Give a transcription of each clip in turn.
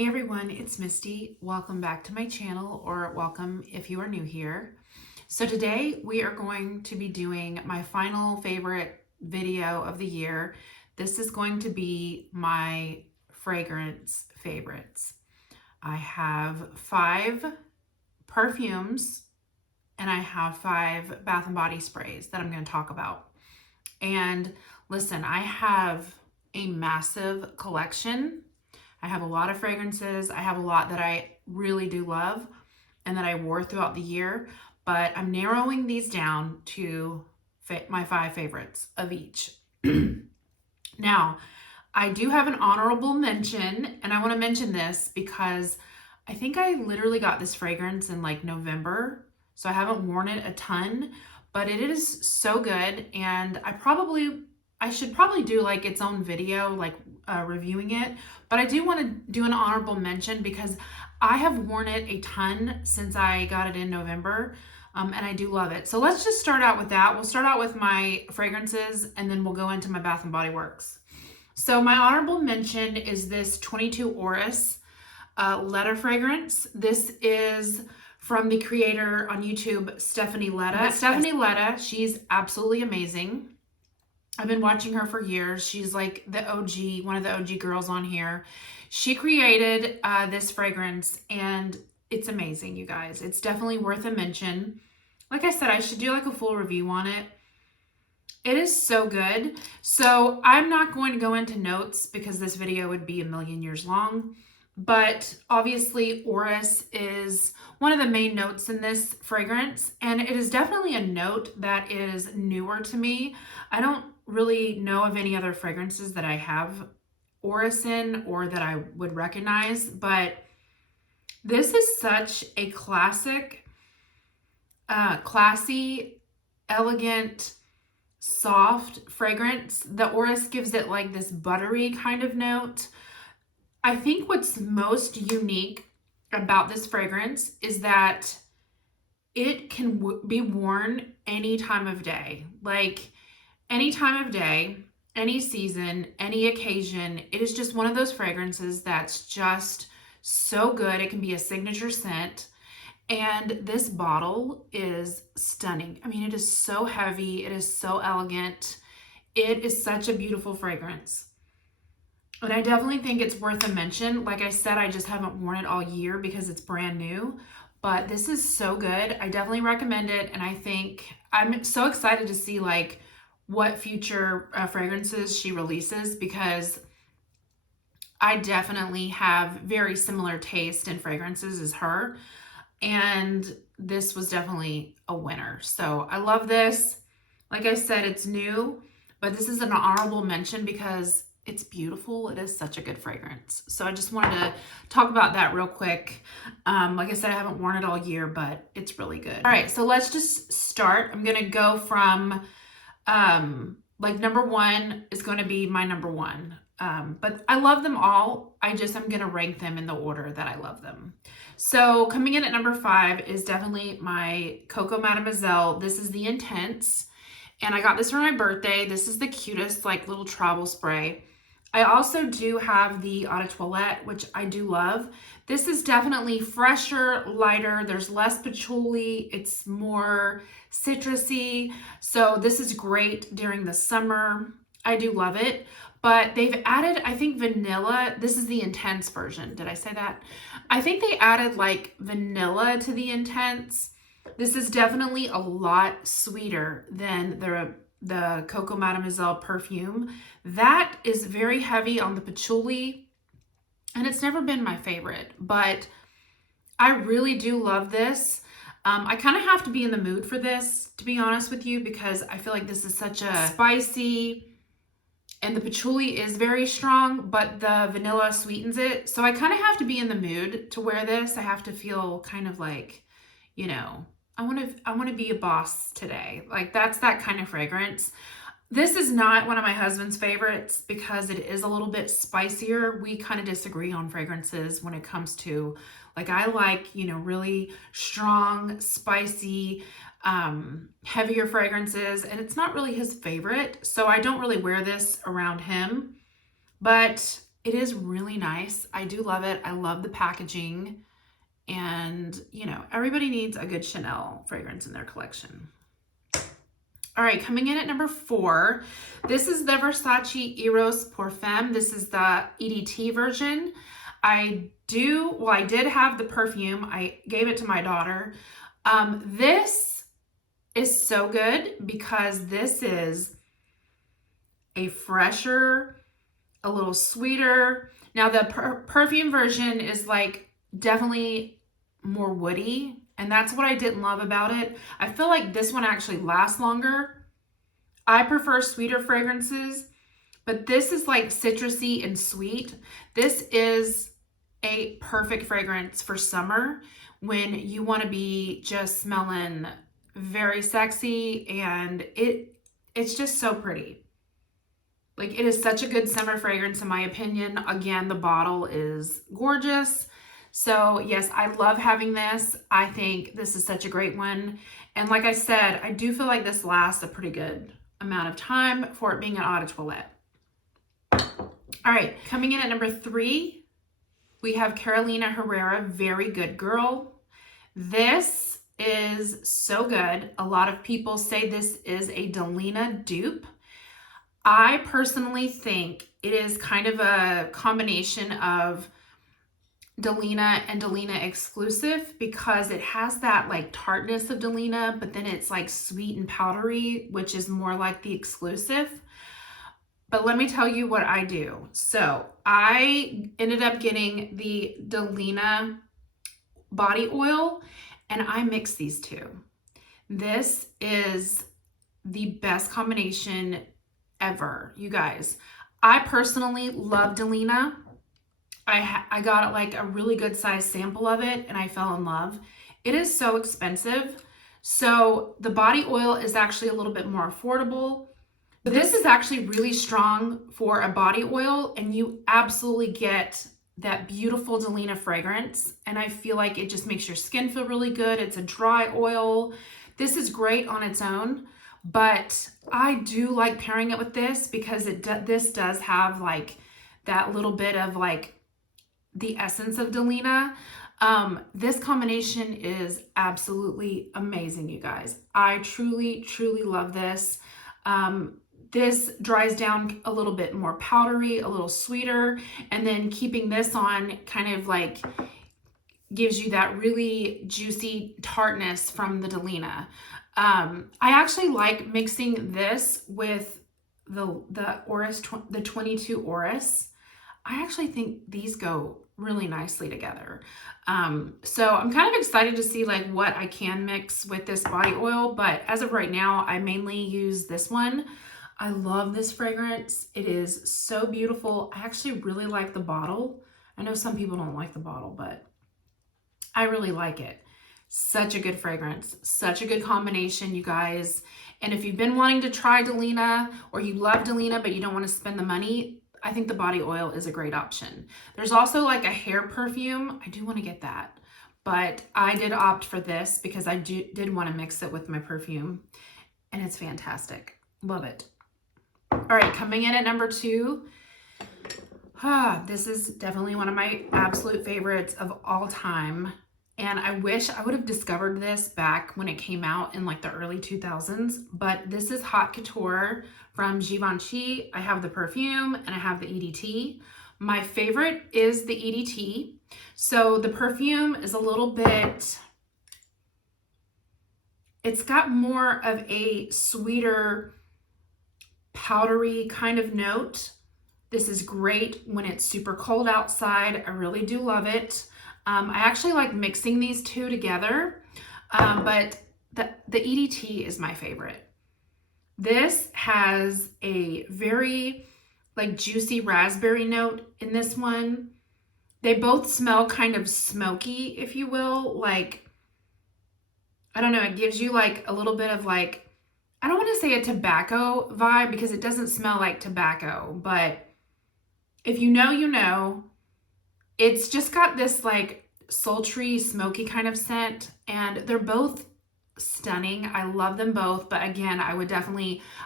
Hey everyone, it's Misty. Welcome back to my channel, or welcome if you are new here. So today we are going to be doing my final favorite video of the year. This is going to be my fragrance favorites. I have 5 perfumes and I have 5 Bath and Body sprays that I'm going to talk about. And listen, I have a massive collection. I have a lot of fragrances. I have a lot that I really do love and that I wore throughout the year, but I'm narrowing these down to my 5 favorites of each. Now, I do have an honorable mention, and I want to mention this because I think I literally got this fragrance in like November, so I haven't worn it a ton, but it is so good, and I should probably do like its own video, like reviewing it, but I do want to do an honorable mention because I have worn it a ton since I got it in November, and I do love it. So let's just start out with that. We'll start out with my fragrances, and then we'll go into my Bath & Body Works. So my honorable mention is this 22 Eros leather fragrance. This is from the creator on YouTube, Stephanie Letta. Stephanie Letta, she's absolutely amazing. I've been watching her for years. She's like the OG, one of the OG girls on here. She created this fragrance and it's amazing, you guys. It's definitely worth a mention. Like I said, I should do like a full review on it. It is so good. So I'm not going to go into notes because this video would be a million years long. But obviously Eros is one of the main notes in this fragrance. And it is definitely a note that is newer to me. I don't really know of any other fragrances that I have Eros in or that I would recognize. But this is such a classic, classy, elegant, soft fragrance. The Eros gives it like this buttery kind of note. I think what's most unique about this fragrance is that it can be worn any time of day. Like any time of day, any season, any occasion. It is just one of those fragrances that's just so good. It can be a signature scent. And this bottle is stunning. I mean, it is so heavy. It is so elegant. It is such a beautiful fragrance. And I definitely think it's worth a mention. Like I said, I just haven't worn it all year because it's brand new. But this is so good. I definitely recommend it. And I think I'm so excited to see like what future fragrances she releases because I definitely have very similar taste in fragrances as her. And this was definitely a winner. So I love this. Like I said, it's new, but this is an honorable mention because it's beautiful. It is such a good fragrance. So I just wanted to talk about that real quick. Like I said, I haven't worn it all year, but it's really good. All right, so let's just start. I'm gonna go from like number 1 is going to be my number 1. But I love them all. I'm going to rank them in the order that I love them. So coming in at number 5 is definitely my Coco Mademoiselle. This is the Intense. And I got this for my birthday. This is the cutest like little travel spray. I also do have the Eau de Toilette, which I do love. This is definitely fresher, lighter. There's less patchouli. It's more citrusy. So this is great during the summer. I do love it. But they've added, I think, vanilla. This is the Intense version. Did I say that? I think they added like vanilla to the Intense. This is definitely a lot sweeter than the Coco Mademoiselle perfume. That is very heavy on the patchouli, and it's never been my favorite, but I really do love this. I kind of have to be in the mood for this, to be honest with you, because I feel like this is such a spicy, and the patchouli is very strong, but the vanilla sweetens it. So I kind of have to be in the mood to wear this. I have to feel kind of like, you know, I want to be a boss today. Like that's that kind of fragrance. This is not one of my husband's favorites because it is a little bit spicier. We kind of disagree on fragrances when it comes to like, I like, you know, really strong, spicy, heavier fragrances, and it's not really his favorite. So I don't really wear this around him, but It is really nice. I do love it. I love the packaging. And, you know, everybody needs a good Chanel fragrance in their collection. All right, coming in at number 4, this is the Versace Eros Pour Femme. This is the EDT version. I did have the perfume. I gave it to my daughter. This is so good because this is a fresher, a little sweeter. Now the perfume version is like definitely more woody, and that's what I didn't love about it. I feel like this one actually lasts longer. I prefer sweeter fragrances, but this is like citrusy and sweet. This is a perfect fragrance for summer when you want to be just smelling very sexy, and it's just so pretty. Like, it is such a good summer fragrance in my opinion. Again, the bottle is gorgeous. So yes, I love having this. I think this is such a great one. And like I said, I do feel like this lasts a pretty good amount of time for it being an eau de toilette. All right, coming in at number 3, we have Carolina Herrera, Very Good Girl. This is so good. A lot of people say this is a Delina dupe. I personally think it is kind of a combination of Delina and Delina exclusive because it has that like tartness of Delina, but then it's like sweet and powdery, which is more like the exclusive. But let me tell you what I do. So I ended up getting the Delina body oil and I mix these two. This is the best combination ever, you guys. I personally love Delina. I got like a really good size sample of it and I fell in love. It is so expensive. So the body oil is actually a little bit more affordable. But this is actually really strong for a body oil and you absolutely get that beautiful Delina fragrance. And I feel like it just makes your skin feel really good. It's a dry oil. This is great on its own, but I do like pairing it with this because this does have like that little bit of like the essence of Delina. This combination is absolutely amazing, you guys. I truly, truly love this. This dries down a little bit more powdery, a little sweeter, and then keeping this on kind of like gives you that really juicy tartness from the Delina. I actually like mixing this with the Oris, the 22 Oris. I actually think these go really nicely together. So I'm kind of excited to see like what I can mix with this body oil, but as of right now, I mainly use this one. I love this fragrance. It is so beautiful. I actually really like the bottle. I know some people don't like the bottle, but I really like it. Such a good fragrance, such a good combination, you guys. And if you've been wanting to try Delina or you love Delina, but you don't want to spend the money, I think the body oil is a great option. There's also like a hair perfume. I do want to get that, but I did opt for this because I did want to mix it with my perfume and it's fantastic. Love it. All right, coming in at number 2. This is definitely one of my absolute favorites of all time. And I wish I would have discovered this back when it came out in like the early 2000s, but this is Haute Couture from Givenchy. I have the perfume and I have the EDT. My favorite is the EDT. So the perfume is a little bit, it's got more of a sweeter, powdery kind of note. This is great when it's super cold outside. I really do love it. I actually like mixing these two together, but the EDT is my favorite. This has a very like juicy raspberry note in this one. They both smell kind of smoky, if you will. Like, I don't know, it gives you like a little bit of like, I don't want to say a tobacco vibe because it doesn't smell like tobacco, but if you know, you know. It's just got this like sultry, smoky kind of scent, and they're both stunning. I love them both, but again, I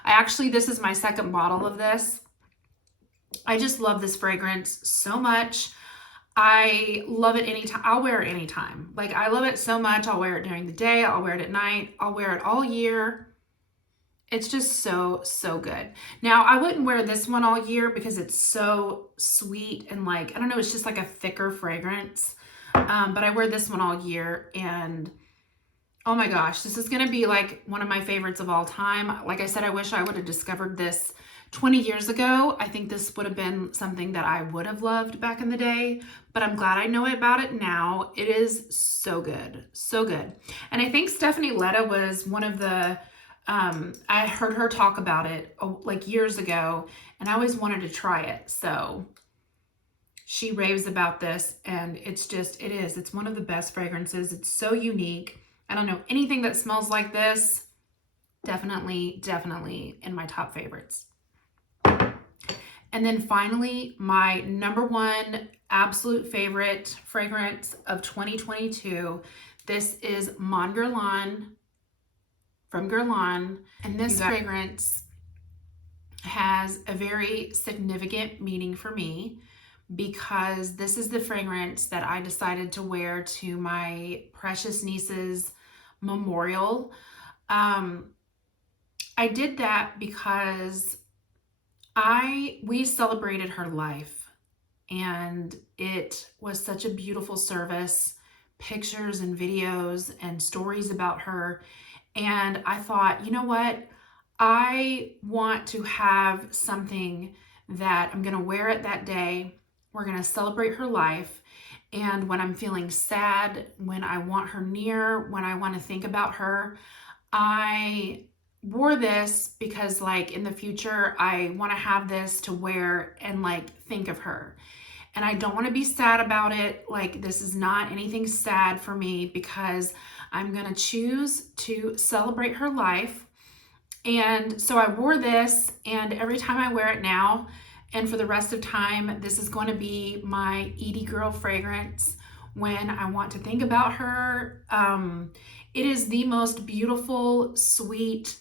actually, this is my second bottle of this, I just love this fragrance so much. I love it anytime. I'll wear it anytime. Like, I love it so much. I'll wear it during the day. I'll wear it at night. I'll wear it all year. It's just so, so good. Now, I wouldn't wear this one all year because it's so sweet and like, I don't know, it's just like a thicker fragrance. But I wear this one all year, and oh my gosh, this is going to be like one of my favorites of all time. Like I said, I wish I would have discovered this 20 years ago. I think this would have been something that I would have loved back in the day, but I'm glad I know about it now. It is so good. So good. And I think Stephanie Letta was one of the, I heard her talk about it like years ago, and I always wanted to try it. So she raves about this, and it's just, it's one of the best fragrances. It's so unique. I don't know anything that smells like this. Definitely, definitely in my top favorites. And then finally, my number one absolute favorite fragrance of 2022. This is Mon Guerlain from Guerlain. And this fragrance has a very significant meaning for me because this is the fragrance that I decided to wear to my precious niece's memorial. I did that because we celebrated her life, and it was such a beautiful service, pictures and videos and stories about her. And I thought, you know what? I want to have something that I'm going to wear it that day. We're going to celebrate her life. And when I'm feeling sad, when I want her near, when I want to think about her, I wore this because like in the future, I want to have this to wear and like think of her. And I don't want to be sad about it. Like, this is not anything sad for me because I'm going to choose to celebrate her life. And so I wore this, and every time I wear it now and for the rest of time, this is going to be my Edie Girl fragrance when I want to think about her. It is the most beautiful, sweet,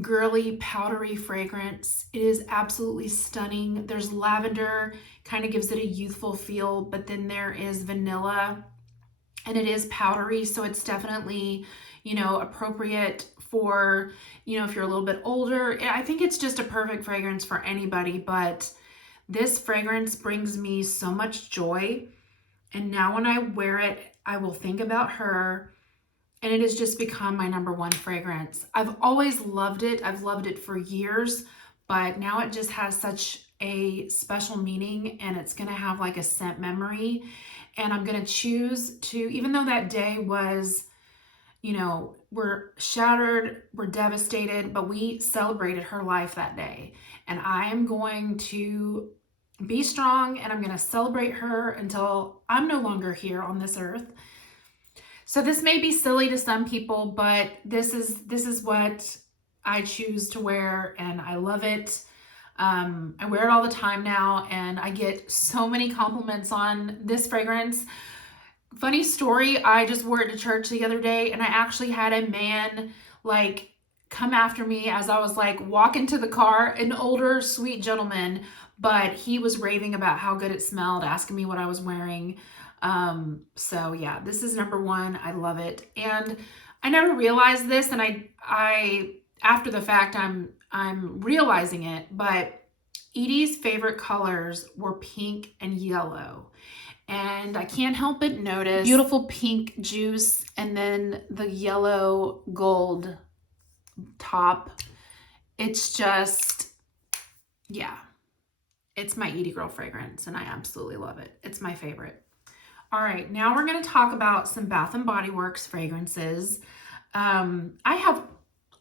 girly, powdery fragrance. It is absolutely stunning. There's lavender, kind of gives it a youthful feel, but then there is vanilla, and it is powdery, so it's definitely, you know, appropriate for, you know, if you're a little bit older. I think it's just a perfect fragrance for anybody, but this fragrance brings me so much joy. And now when I wear it, I will think about her, and it has just become my number one fragrance. I've always loved it. I've loved it for years, but now it just has such a special meaning, and it's going to have like a scent memory. And I'm going to choose to, even though that day was, you know, we're shattered, we're devastated, but we celebrated her life that day. And I am going to be strong, and I'm going to celebrate her until I'm no longer here on this earth. So this may be silly to some people, but this is what I choose to wear, and I love it. I wear it all the time now, and I get so many compliments on this fragrance. Funny story, I just wore it to church the other day, and I actually had a man like come after me as I was like walking to the car, an older, sweet gentleman, but he was raving about how good it smelled, asking me what I was wearing. So yeah, this is number one. I love it. And I never realized this, and I after the fact, I'm realizing it, but Edie's favorite colors were pink and yellow. And I can't help but notice beautiful pink juice and then the yellow gold top. It's just, yeah, it's my Edie Girl fragrance, and I absolutely love it. It's my favorite. All right, now we're going to talk about some Bath & Body Works fragrances.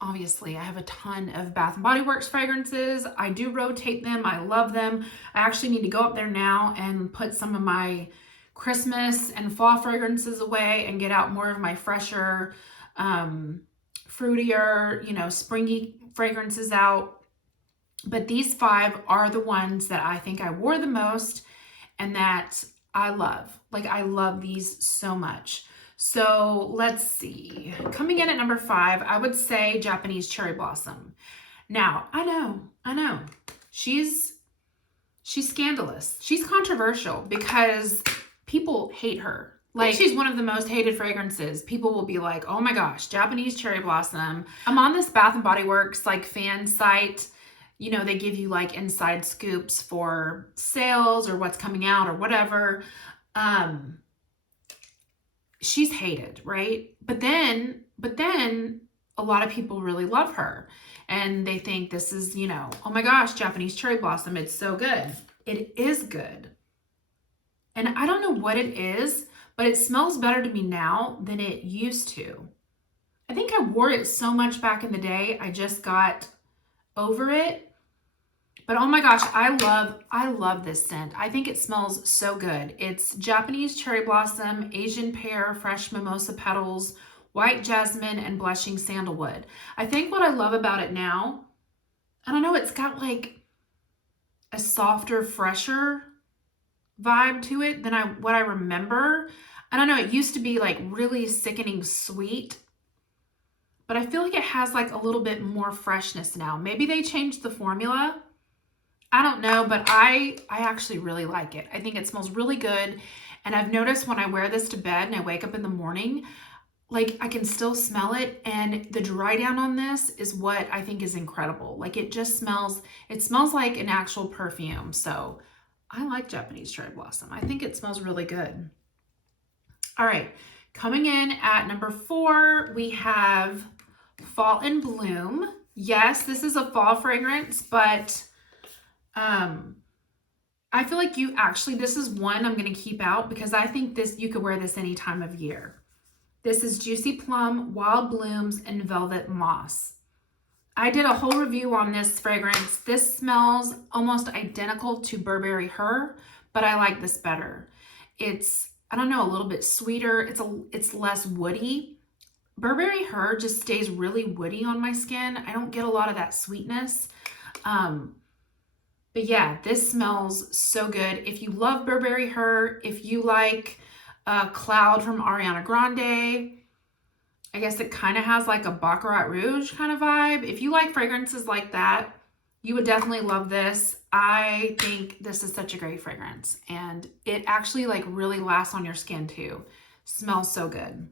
Obviously, I have a ton of Bath & Body Works fragrances. I do rotate them. I love them. I actually need to go up there now and put some of my Christmas and fall fragrances away and get out more of my fresher, fruitier, you know, springy fragrances out. But these 5 are the ones that I think I wore the most and that I love. Like, I love these so much. So let's see. Coming in at number 5, I would say Japanese Cherry Blossom. Now, I know. She's She's scandalous. She's controversial because people hate her. Like, she's one of the most hated fragrances. People will be like, oh my gosh, Japanese cherry blossom. I'm on this Bath and Body Works like fan site. You know, they give you like inside scoops for sales or what's coming out or whatever. She's hated, right? But then a lot of people really love her. And they think this is, you know, oh my gosh, Japanese cherry blossom. It's so good. It is good. And I don't know what it is, but it smells better to me now than it used to. I think I wore it so much back in the day. I just got over it. But oh my gosh, I love this scent. I think it smells so good. It's Japanese cherry blossom, Asian pear, fresh mimosa petals, white jasmine, and blushing sandalwood. I think what I love about it now, I don't know, it's got like a softer, fresher vibe to it than what I remember. I don't know, it used to be like really sickening sweet, but I feel like it has like a little bit more freshness now. Maybe they changed the formula. I don't know, but I actually really like it. I think it smells really good. And I've noticed when I wear this to bed and I wake up in the morning, like I can still smell it. And the dry down on this is what I think is incredible. Like it smells like an actual perfume. So I like Japanese cherry blossom. I think it smells really good. All right, coming in at number 4, we have Fall in Bloom. Yes, this is a fall fragrance, but I feel like this is one I'm going to keep out because I think you could wear this any time of year. This is Juicy Plum, Wild Blooms, and Velvet Moss. I did a whole review on this fragrance. This smells almost identical to Burberry Her, but I like this better. It's, I don't know, a little bit sweeter. It's less woody. Burberry Her just stays really woody on my skin. I don't get a lot of that sweetness. But yeah, this smells so good. If you love Burberry Her, if you like Cloud from Ariana Grande, I guess it kind of has like a Baccarat Rouge kind of vibe. If you like fragrances like that, you would definitely love this. I think this is such a great fragrance. And it actually like really lasts on your skin too. Smells so good.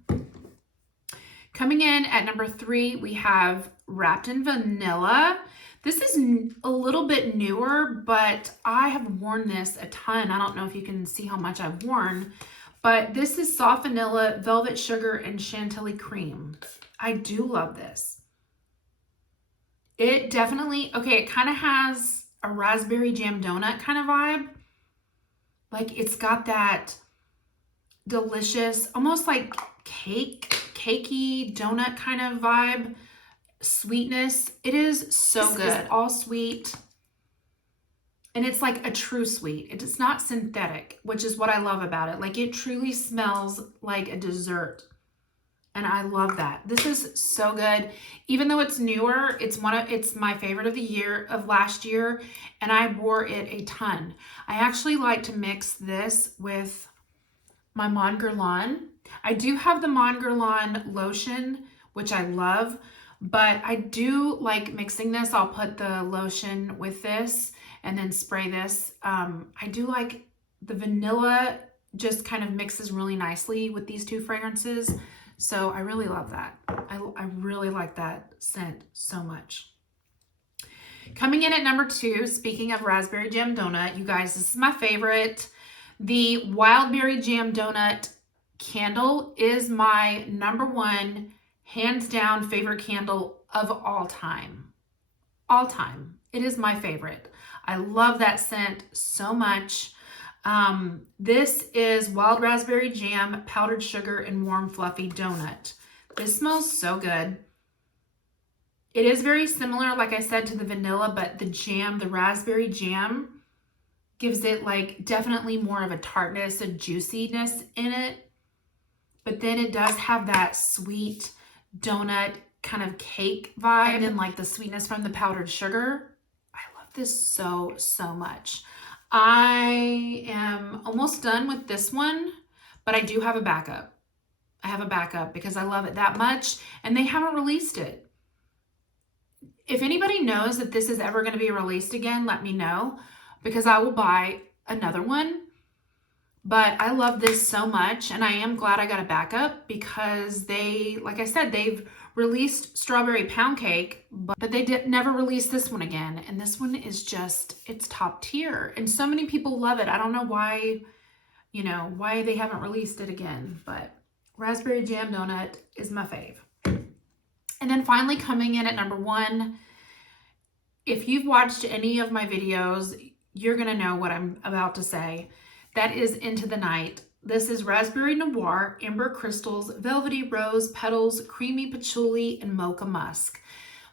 Coming in at number 3, we have Wrapped in Vanilla. This is a little bit newer, but I have worn this a ton. I don't know if you can see how much I've worn, but this is soft vanilla, velvet sugar, and chantilly cream. I do love this. It definitely, okay, it kind of has a raspberry jam donut kind of vibe. Like it's got that delicious, almost like cakey donut kind of vibe. Sweetness. It is so good. It's all sweet. And it's like a true sweet. It's not synthetic, which is what I love about it. Like it truly smells like a dessert. And I love that. This is so good. Even though it's newer, it's my favorite of the year, of last year, and I wore it a ton. I actually like to mix this with my Mon Guerlain. I do have the Mon Guerlain lotion, which I love. But I do like mixing this. I'll put the lotion with this and then spray this. I do like the vanilla, just kind of mixes really nicely with these two fragrances. So I really love that. I really like that scent so much. Coming in at number 2, speaking of raspberry jam donut, you guys, this is my favorite. The Wildberry Jam Donut candle is my number 1 hands down favorite candle of all time. All time. It is my favorite. I love that scent so much. This is Wild Raspberry Jam, Powdered Sugar, and Warm Fluffy Donut. This smells so good. It is very similar, like I said, to the vanilla, but the raspberry jam gives it like definitely more of a tartness, a juiciness in it. But then it does have that sweet donut kind of cake vibe and like the sweetness from the powdered sugar. I love this so much. I am almost done with this one, but I do have a backup. I have a backup because I love it that much and they haven't released it. If anybody knows that this is ever going to be released again, let me know. because I will buy another one. But I love this so much, and I am glad I got a backup because they, like I said, they've released Strawberry Pound Cake, but they never released this one again. And this one is just, it's top tier. And so many people love it. I don't know why, you know, why they haven't released it again, but Raspberry Jam Donut is my fave. And then finally coming in at number 1, if you've watched any of my videos, you're going to know what I'm about to say. That is Into the Night. This is Raspberry Noir, Amber Crystals, Velvety Rose, Petals, Creamy Patchouli, and Mocha Musk.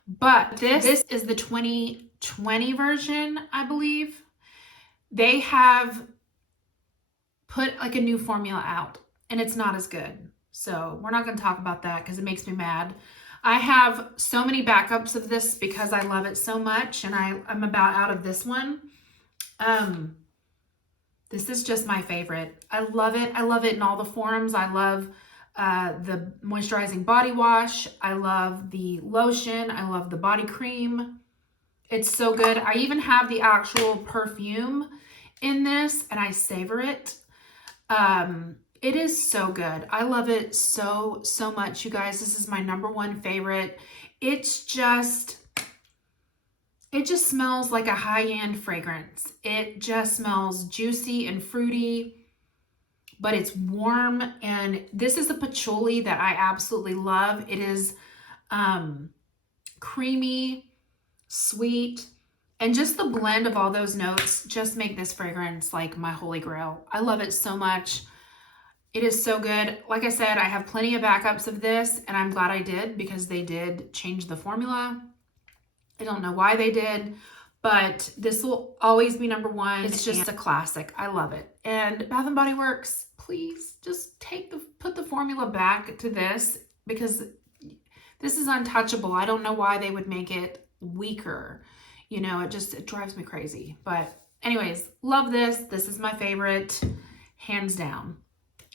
But this is the 2020 version, I believe. They have put like a new formula out, and it's not as good. So we're not going to talk about that because it makes me mad. I have so many backups of this because I love it so much, and I'm about out of this one. This is just my favorite. I love it. I love it in all the forms. I love the moisturizing body wash. I love the lotion. I love the body cream. It's so good. I even have the actual perfume in this, and I savor it. It is so good. I love it so much, you guys. This is my number 1 favorite. It just smells like a high-end fragrance. It just smells juicy and fruity, but it's warm. And this is a patchouli that I absolutely love. It is creamy, sweet, and just the blend of all those notes just make this fragrance like my holy grail. I love it so much. It is so good. Like I said, I have plenty of backups of this, and I'm glad I did because they did change the formula. I don't know why they did, but this will always be number 1. It's just a classic. I love it. And Bath & Body Works, please just put the formula back to this because this is untouchable. I don't know why they would make it weaker. You know, it drives me crazy. But anyways, love this. This is my favorite, hands down.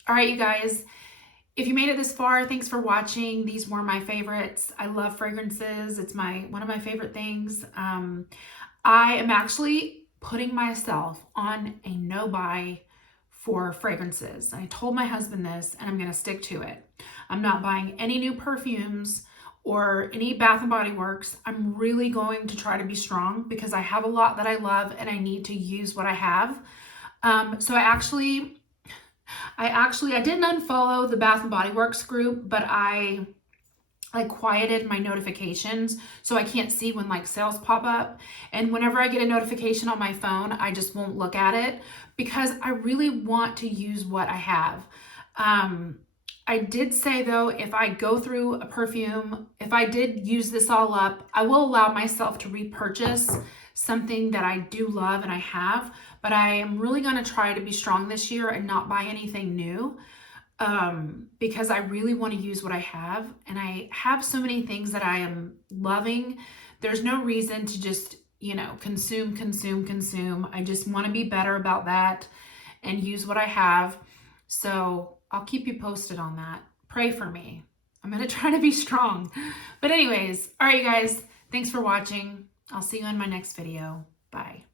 All right, you guys. If you made it this far, thanks for watching. These were my favorites. I love fragrances. It's one of my favorite things. I am actually putting myself on a no-buy for fragrances. I told my husband this, and I'm going to stick to it. I'm not buying any new perfumes or any Bath & Body Works. I'm really going to try to be strong because I have a lot that I love, and I need to use what I have. So I didn't unfollow the Bath & Body Works group, but I quieted my notifications so I can't see when like sales pop up. And whenever I get a notification on my phone, I just won't look at it because I really want to use what I have. I did say though, if I go through a perfume, if I did use this all up, I will allow myself to repurchase something that I do love and I have, but I am really going to try to be strong this year and not buy anything new because I really want to use what I have, and I have so many things that I am loving. There's no reason to just, you know, consume. I just want to be better about that and use what I have. So I'll keep you posted on that. Pray for me. I'm going to try to be strong. But anyways, all right, you guys, thanks for watching. I'll see you in my next video. Bye.